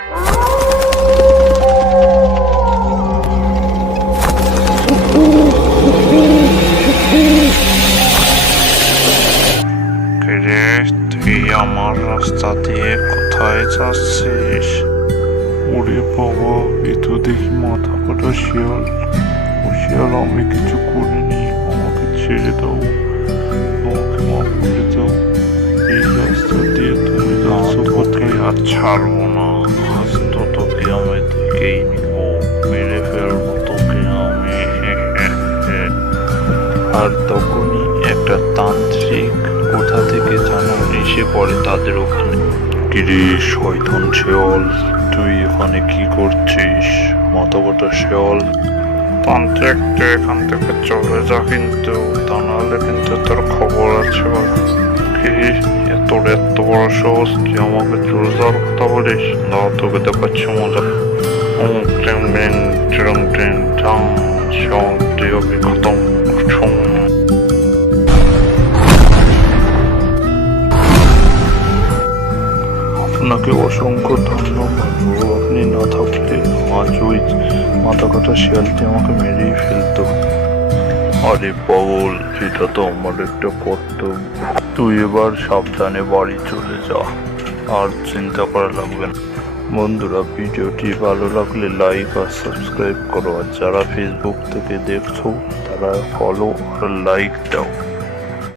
তুই আমার রাস্তা দিয়ে কোথায় যাচ্ছিস? ওরে বাবা, এ তো দেখি মাথা কাটা শিয়াল। ও শিয়াল, আমি কিছু করিনি, আমাকে ছেড়ে দাও। আমাকে মাফ করে দাও। এই রাস্তা দিয়ে তুমি যাচ্ছ কোথায় আর ছাড়বো আর তখনই একটা তান্ত্রিক কোথা থেকে যেন এসে পড়ে তাদের ওখানে। কিরে শয়তান শেওল তুই এখানে কি করছিস? মাথাগোটা শেওল তান্ত্রিক, তুই এখান থেকে চলে যা কিন্তু, তা নাহলে কিন্তু তোর খবর আছে বল কি? তোর এত বড় সাহস, তুই আমাকে চলে যাওয়ার কথা বলিস? না, তোকে দেখাচ্ছি মজা। ট্রেন ট্রেন ট্রেন আপনাকে অসংখ্য ধন্যবাদ। ও আপনি না থাকলে আজ ওই মাথা কাটা শিয়ালটি আমাকে মেরেই ফেলতো। আরে পাগল, এটা তো আমার একটা কর্তব্য। তুই এবার সাবধানে বাড়ি চলে যা। আর চিন্তা করা লাগবে না। বন্ধুরা, ভিডিওটি ভালো লাগলে লাইক আর সাবস্ক্রাইব করো। আর যারা ফেসবুক থেকে দেখছ, তারা ফলো আর লাইক দাও।